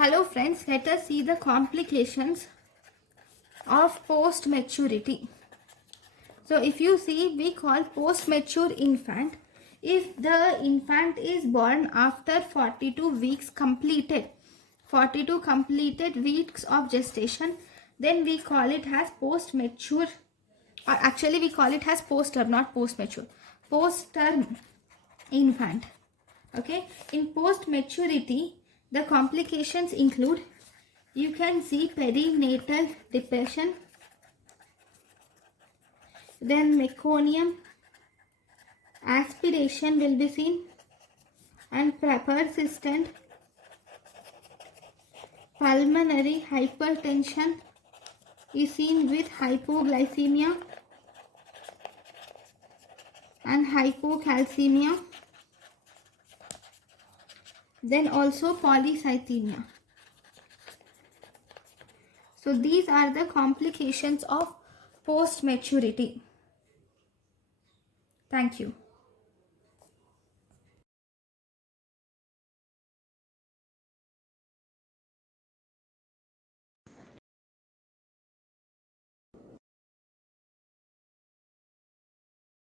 Hello friends, let us see the complications of post-maturity. So if you see, we call post-mature infant if the infant is born after 42 weeks completed. 42 completed weeks of gestation, then we call it as post-mature, or actually we call it as post-term, not post-mature. Post-term infant. Okay, in post-maturity, the complications include, you can see perinatal depression, then meconium, aspiration will be seen, and persistent pulmonary hypertension is seen with hypoglycemia and hypocalcemia, then also polycythemia. So these are the complications of post-maturity. Thank you.